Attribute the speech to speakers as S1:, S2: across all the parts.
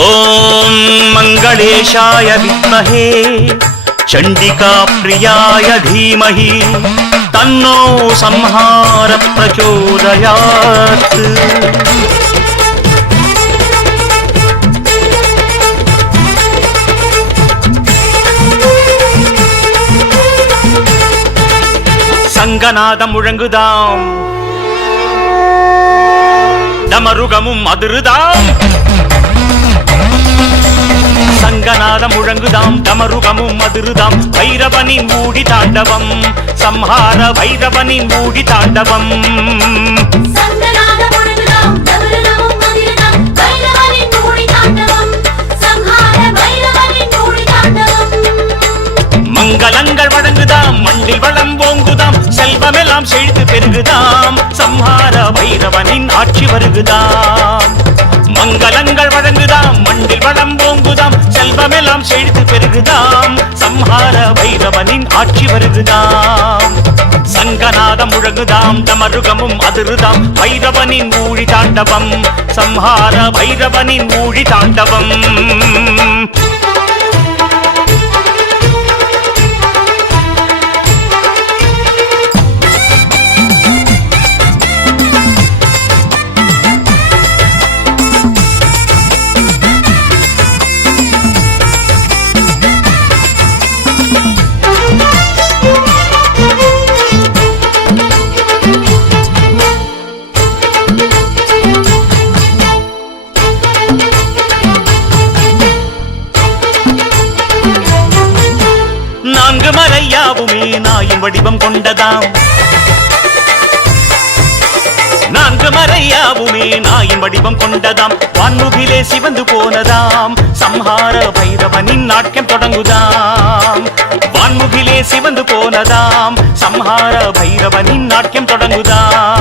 S1: ॐ मङ्गलेशाय विद्महे चण्डिकाप्रियाय धीमहि तन्नो संहार प्रचोदयात् சங்கநாதம் முழங்குதாம் டமருகமும் அதிருதாம்
S2: சங்கநாத முழங்குதாம் தவறுதமும் மதிரதாம். பைரவரின் மூடி தாண்டவம் சம்ஹார பைரவரின் மூடி தாண்டவம்.
S1: மங்களங்கள் வழங்குதாம் மண்டில் வளம் ஓங்குதாம். செல்வமெல்லாம் செழித்து பெருகுதாம். சம்ஹார பைரவனின் ஆட்சி வருகுதாம். மங்களங்கள் வழங்குதாம் மண்டில் வளம் ஓங்குதாம் செல்வமெல்லாம் செழித்து பெருகுதாம் சம்ஹார வைரவனின் ஆட்சி வருகுதாம். சங்கநாதம் முழங்குதாம் தமருகமும் அதிருதாம் வைரவனின் ஊழி தாண்டவம் சம்ஹார வைரவனின் ஊழி தாண்டவம். வடிவம் நான்கு மறையாவுமே நாயின் வடிவம் கொண்டதாம். வான்முகிலே சிவந்து போனதாம். சம்ஹார பைரவனின் நாட்யம் தொடங்குதாம். வான்முகிலே சிவந்து போனதாம். சம்ஹார பைரவனின் நாட்யம் தொடங்குதாம்.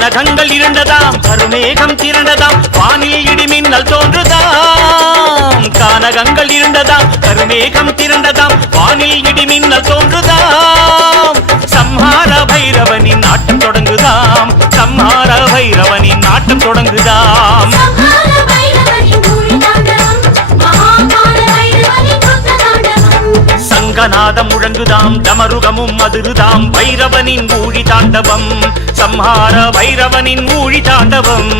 S1: கானகங்கள் இருண்டதாம் கருமேகம் திரண்டதாம் வானில் இடிமின்னல் தோன்றுதாம். கானகங்கள் இருண்டதாம் கருமேகம் திரண்டதாம் வானில் இடிமின்னல் தோன்றுதாம். சம்ஹார பைரவனின் நாட்டம் தொடங்குதாம். சங்கநாதம் முழங்குதாம் டமருகமும் அதிருதாம் பைரவனின் ஊழி தாண்டவம் சம்ஹார பைரவனின் ஊழி தாண்டவம்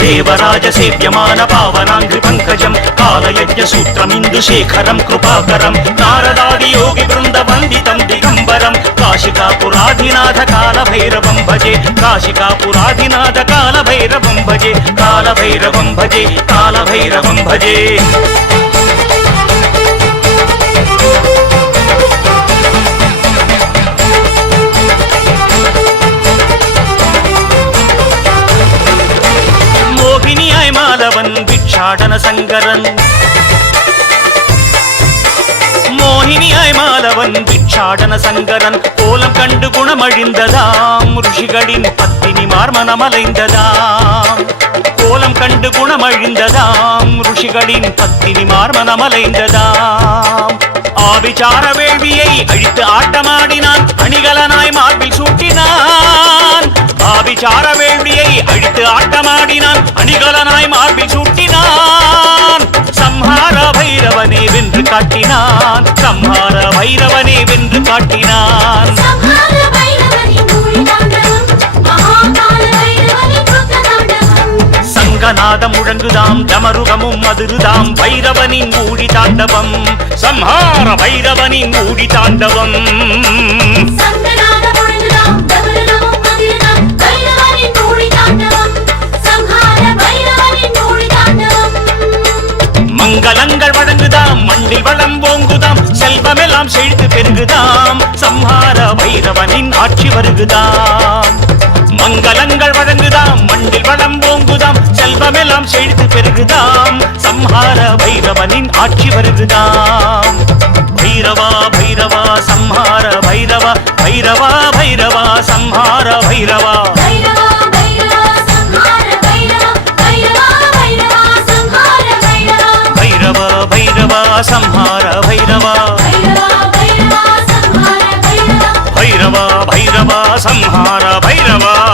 S1: దేవరాజ సేవ్యమాన పావనాంఘ్రి పంకజం కాలయజ్ఞ సూత్రమిందు శేఖరం కృపాకరం నారదాది యోగి బృంద వందితం దిగంబరం కాశికాపురాధినాథ కాల భైరవం భజే కాశికాపురాధినాథ కాల భైరవం భజే కాల భైరవం భజే కాల భైరవం భజే மோகினியாய் மாலவன் பிக்ஷாடன சங்கரன் மாலவன் பிக்ஷாடன சங்கரன் கோலம் கண்டு குணமழிந்ததாம். ருஷிகளின் பத்தினி மார்மனமலைந்ததாம் கோலம் கண்டு குணமழிந்ததாம். ருஷிகளின் பத்தினி மார்மனமலைந்ததாம் ஆபிச்சார வேள்வியை அழித்து ஆட்டமாடினான். அணிகலனாய் மார்பில் சூட்டினான். ஆபிச்சார வேள்வியை அழித்து ஆட்டமாடினான். அணிகலனாய் மார்பில் சூட்டினான். சம்ஹார பைரவனே வென்று காட்டினான். சம்ஹார பைரவனே வென்று காட்டினான்.
S2: மூடி
S1: சங்கநாதம் முழங்குதாம் டமருகமும் அதிருதாம் பைரவனின் ஊழி தாண்டவம். சம்ஹார பைரவனின் ஊழி தாண்டவம். வழங்குதாம் வளம் ஓங்குதாம். செல்வமெல்லாம் செழித்து பெருகுதாம். சம்ஹார வைரவனின் ஆட்சி வருகுதாம். மங்களங்கள் வழங்குதாம். மண்ணில் வளம் ஓங்குதாம். செல்வமெல்லாம் செழித்து பெருகுதாம். சம்ஹார வைரவனின் ஆட்சி வருகுதாம். பைரவா பைரவா சம்ஹார பைரவா. பைரவா பைரவா சம்ஹார பைரவா సంహార భైరవ.
S2: భైరవ భైరవ సంహార భైరవా.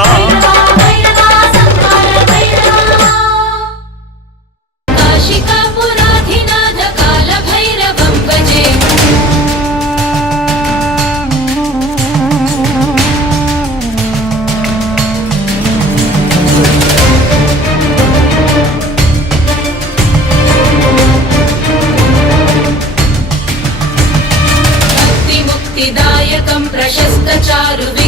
S2: చారు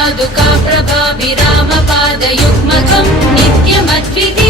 S2: रत्नपादुका प्रभाभिरामपादयुग्मकं नित्यमद्वितीयमिष्टदैवतं